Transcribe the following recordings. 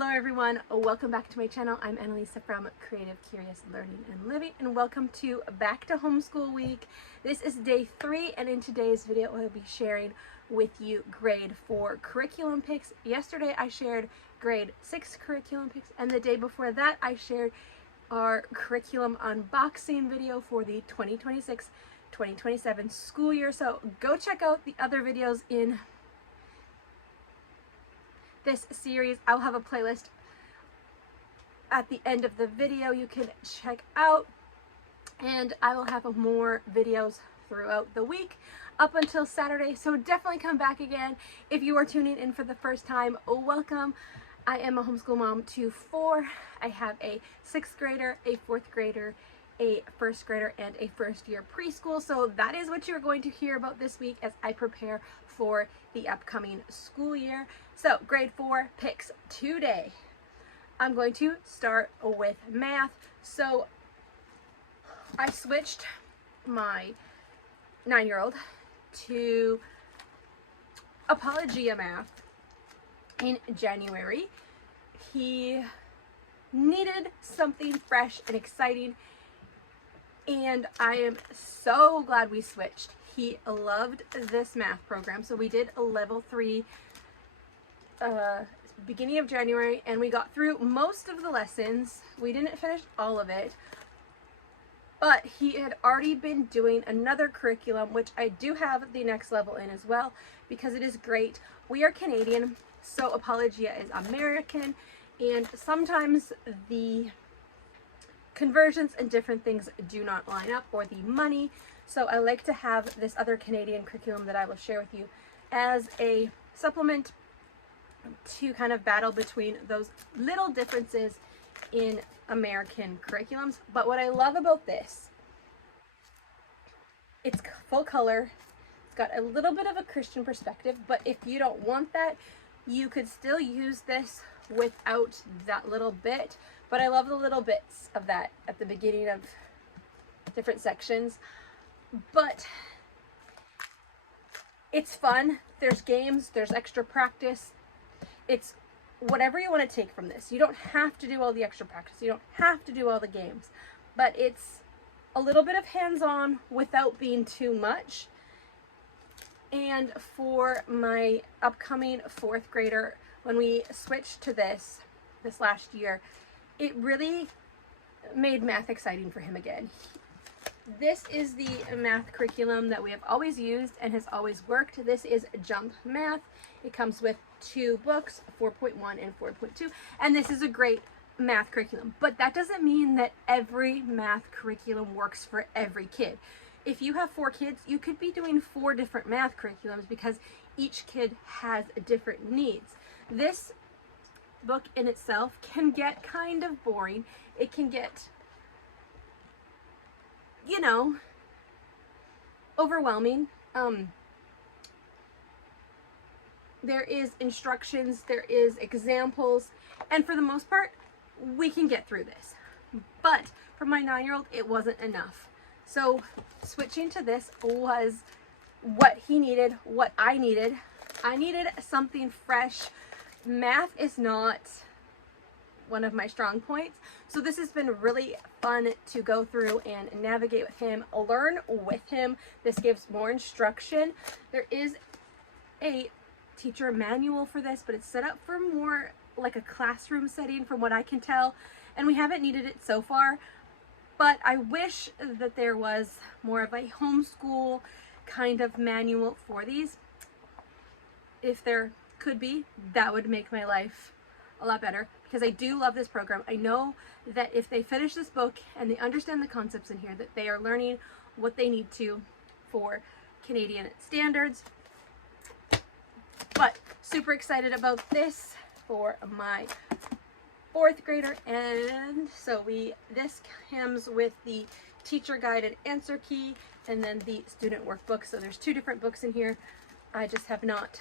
Hello everyone, welcome back to my channel. I'm Annalisa from Creative Curious Learning and Living, and welcome to Back to Homeschool Week. This is day 3, and in today's video I will be sharing with you grade 4 curriculum picks. Yesterday I shared grade 6 curriculum picks, and the day before that I shared our curriculum unboxing video for the 2026-2027 school year. So go check out the other videos in this series. I'll have a playlist at the end of the video you can check out, and I will have more videos throughout the week up until Saturday, so definitely come back again. If you are tuning in for the first time, welcome. I am a homeschool mom to 4. I have a 6th grader, a 4th grader, a 1st grader, and a 1st year preschool. So that is what you're going to hear about this week as I prepare for the upcoming school year. So grade 4 picks today. I'm going to start with math. So I switched my 9-year-old to Apologia Math in January. He needed something fresh and exciting, and I am so glad we switched. He loved this math program. So we did a level 3 beginning of January, and we got through most of the lessons. We didn't finish all of it, but he had already been doing another curriculum, which I do have the next level in as well, because it is great. We are Canadian, so Apologia is American, and sometimes the conversions and different things do not line up, or the money. So I like to have this other Canadian curriculum that I will share with you as a supplement to kind of battle between those little differences in American curriculums. But what I love about this, it's full color. It's got a little bit of a Christian perspective, but if you don't want that, you could still use this without that little bit. But I love the little bits of that at the beginning of different sections. But it's fun. There's games, there's extra practice. It's whatever you want to take from this. You don't have to do all the extra practice. You don't have to do all the games. But it's a little bit of hands-on without being too much. And for my upcoming 4th grader, when we switched to this last year, it really made math exciting for him again. This is the math curriculum that we have always used and has always worked. This is Jump Math. It comes with 2 books, 4.1 and 4.2, and this is a great math curriculum. But that doesn't mean that every math curriculum works for every kid. If you have 4 kids, you could be doing 4 different math curriculums because each kid has different needs. This book in itself can get kind of boring. It can get, you know, overwhelming. There is instructions, there is examples, and for the most part, we can get through this. But for my 9-year-old, it wasn't enough. So switching to this was what he needed, what I needed. I needed something fresh. Math is not one of my strong points, so this has been really fun to go through and navigate with him, learn with him. This gives more instruction. There is a teacher manual for this, but it's set up for more like a classroom setting from what I can tell, and we haven't needed it so far. But I wish that there was more of a homeschool kind of manual for these. If there could be, that would make my life a lot better, because I do love this program. I know that if they finish this book and they understand the concepts in here, that they are learning what they need to for Canadian standards. But super excited about this for my 4th grader. And so this comes with the teacher guided answer key and then the student workbook. So there's 2 different books in here. I just have not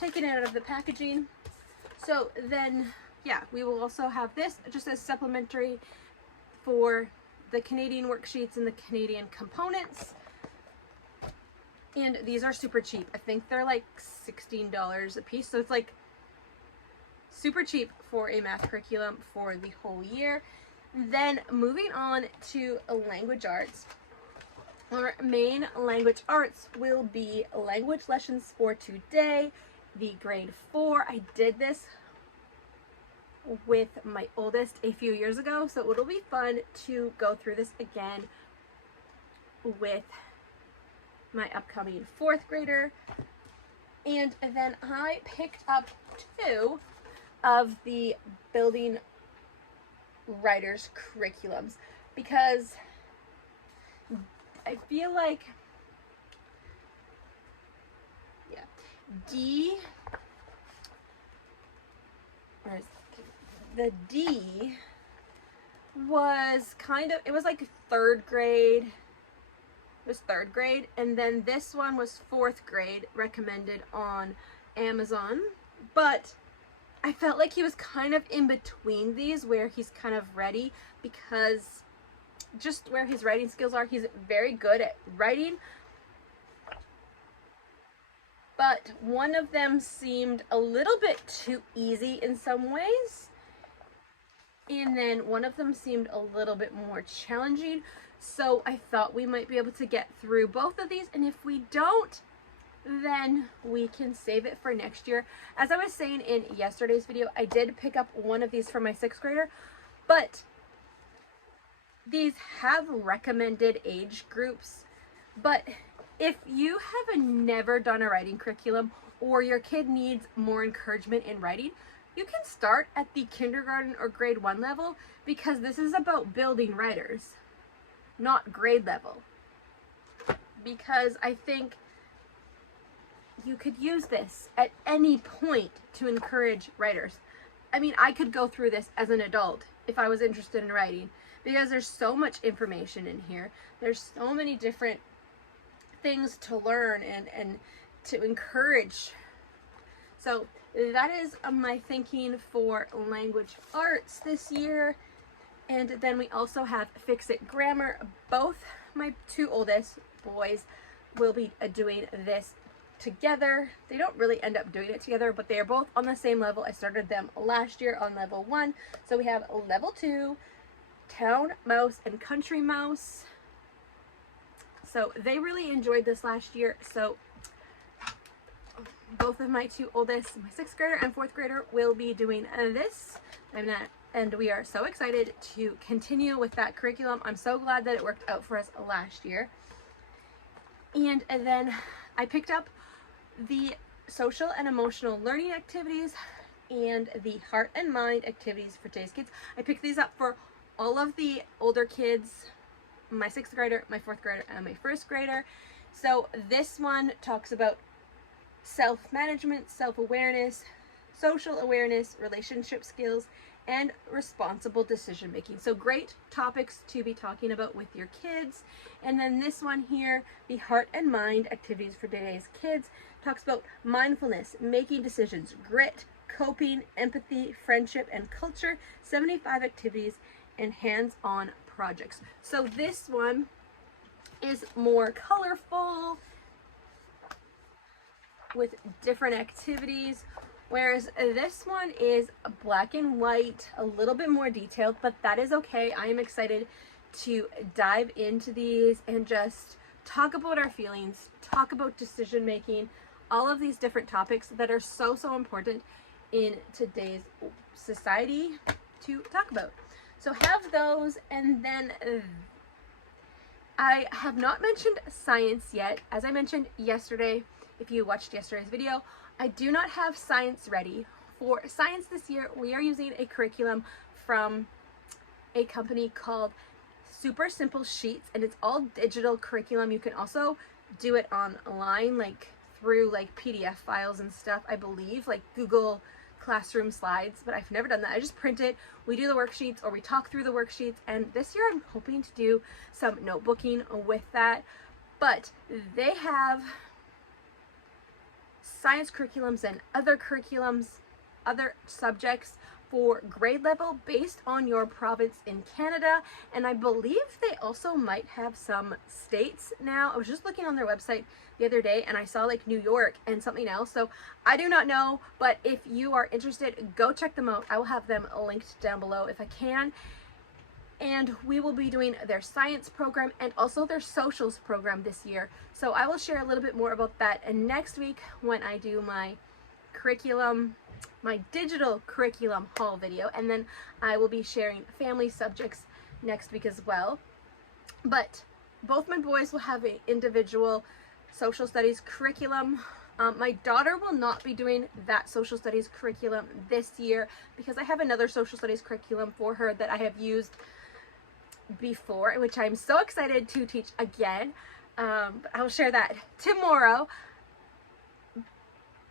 taken it out of the packaging. So then, yeah, we will also have this just as supplementary for the Canadian worksheets and the Canadian components. And these are super cheap. I think they're like $16 a piece. So it's like super cheap for a math curriculum for the whole year. Then moving on to language arts. Our main language arts will be language lessons for today, the grade 4. I did this with my oldest a few years ago, so it'll be fun to go through this again with my upcoming 4th grader. And then I picked up 2 of the building writers curriculums because I feel like the D was kind of, it was like 3rd grade. It was 3rd grade, and then this one was 4th grade, recommended on Amazon. But I felt like he was kind of in between these, where he's kind of ready, because just where his writing skills are, he's very good at writing. But one of them seemed a little bit too easy in some ways. And then one of them seemed a little bit more challenging. So I thought we might be able to get through both of these. And if we don't, then we can save it for next year. As I was saying in yesterday's video, I did pick up one of these for my 6th grader, but these have recommended age groups. But if you have never done a writing curriculum, or your kid needs more encouragement in writing, you can start at the kindergarten or grade 1 level, because this is about building writers, not grade level. Because I think you could use this at any point to encourage writers. I mean, I could go through this as an adult if I was interested in writing, because there's so much information in here. There's so many different things to learn and to encourage. So that is my thinking for language arts this year. And then we also have Fix It Grammar. Both my 2 oldest boys will be doing this together. They don't really end up doing it together, but they are both on the same level. I started them last year on level 1. So we have level 2, Town Mouse and Country Mouse. So they really enjoyed this last year. So both of my 2 oldest, my 6th grader and 4th grader, will be doing this. And we are so excited to continue with that curriculum. I'm so glad that it worked out for us last year. And then I picked up the social and emotional learning activities and the heart and mind activities for today's kids. I picked these up for all of the older kids, my 6th grader, my 4th grader, and my 1st grader. So this one talks about self-management, self-awareness, social awareness, relationship skills, and responsible decision making. So great topics to be talking about with your kids. And then this one here, the heart and mind activities for today's kids, talks about mindfulness, making decisions, grit, coping, empathy, friendship, and culture, 75 activities, and hands-on projects. So this one is more colorful with different activities, whereas this one is black and white, a little bit more detailed, but that is okay. I am excited to dive into these and just talk about our feelings, talk about decision making, all of these different topics that are so important in today's society to talk about. So have those. And then I have not mentioned science yet. As I mentioned yesterday, if you watched yesterday's video, I do not have science ready. For science this year, we are using a curriculum from a company called Super Simple Sheets, and it's all digital curriculum. You can also do it online, like through like PDF files and stuff, I believe, like Google Classroom slides, but I've never done that. I just print it, we do the worksheets, or we talk through the worksheets, and this year I'm hoping to do some notebooking with that. But they have science curriculums and other curriculums, other subjects for grade level based on your province in Canada, and I believe they also might have some states now. I was just looking on their website the other day and I saw like New York and something else, so I do not know, but if you are interested, go check them out. I will have them linked down below if I can. And we will be doing their science program and also their socials program this year, so I will share a little bit more about that next week when I do my curriculum, my digital curriculum haul video, and then I will be sharing family subjects next week as well. But both my boys will have an individual social studies curriculum. My daughter will not be doing that social studies curriculum this year because I have another social studies curriculum for her that I have used before, which I'm so excited to teach again. But I'll share that tomorrow.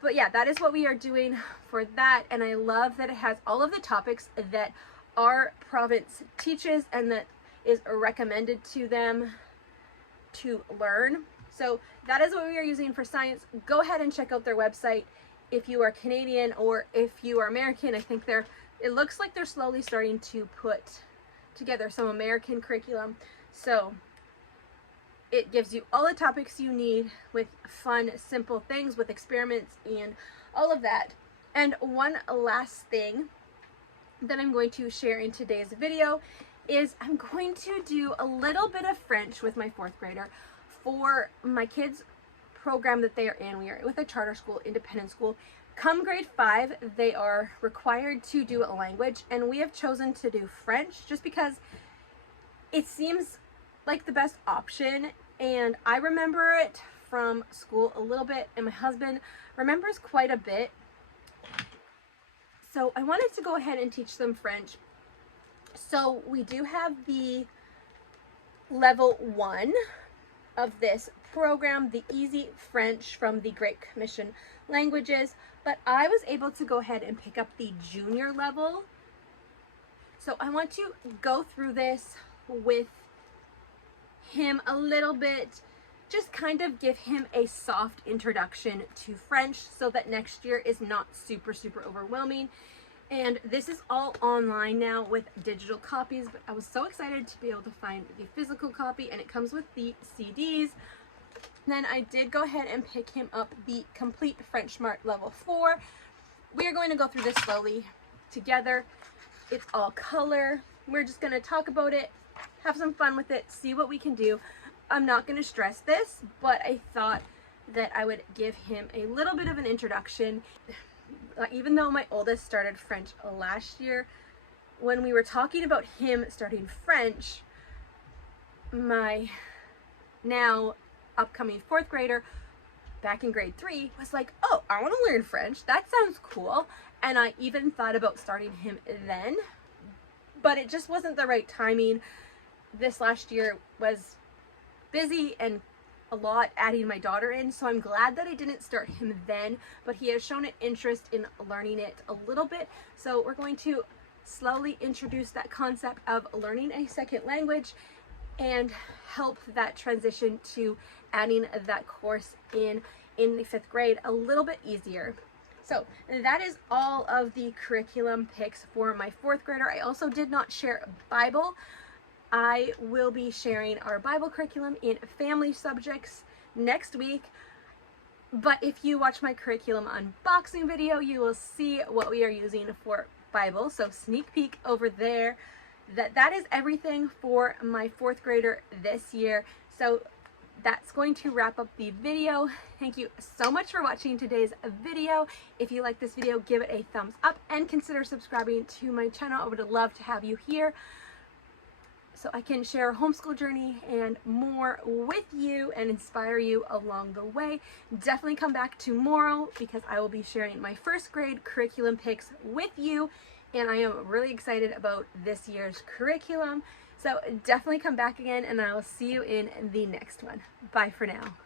But yeah, that is what we are doing for that, and I love that it has all of the topics that our province teaches and that is recommended to them to learn. So that is what we are using for science. Go ahead and check out their website if you are Canadian or if you are American. I think it looks like they're slowly starting to put together some American curriculum. So it gives you all the topics you need with fun, simple things, with experiments and all of that. And one last thing that I'm going to share in today's video is I'm going to do a little bit of French with my 4th grader for my kids' program that they are in. We are with a charter school, independent school. Come grade 5, they are required to do a language, and we have chosen to do French just because it seems like the best option, and I remember it from school a little bit, and my husband remembers quite a bit. So I wanted to go ahead and teach them French. So we do have the level 1 of this program, the Easy French from the Great Commission languages, but I was able to go ahead and pick up the junior level. So I want to go through this with him a little bit, just kind of give him a soft introduction to French so that next year is not super overwhelming. And this is all online now with digital copies, but I was so excited to be able to find the physical copy, and it comes with the CDs. Then I did go ahead and pick him up the Complete French Smart Level 4. We are going to go through this slowly together. It's all color. We're just going to talk about it, have some fun with it, see what we can do. I'm not going to stress this, but I thought that I would give him a little bit of an introduction. Even though my oldest started French last year, when we were talking about him starting French, my now upcoming 4th grader back in grade 3 was like, oh, I want to learn French. That sounds cool. And I even thought about starting him then, but it just wasn't the right timing. This last year was busy and a lot adding my daughter in, so I'm glad that I didn't start him then, but he has shown an interest in learning it a little bit. So we're going to slowly introduce that concept of learning a second language and help that transition to adding that course in the 5th grade a little bit easier. So that is all of the curriculum picks for my 4th grader. I also did not share Bible. I will be sharing our Bible curriculum in family subjects next week. But if you watch my curriculum unboxing video, you will see what we are using for Bible. So sneak peek over there. That is everything for my 4th grader this year. So that's going to wrap up the video. Thank you so much for watching today's video. If you like this video, give it a thumbs up and consider subscribing to my channel. I would love to have you here so I can share a homeschool journey and more with you and inspire you along the way. Definitely come back tomorrow because I will be sharing my 1st grade curriculum picks with you, and I am really excited about this year's curriculum. So definitely come back again, and I will see you in the next one. Bye for now.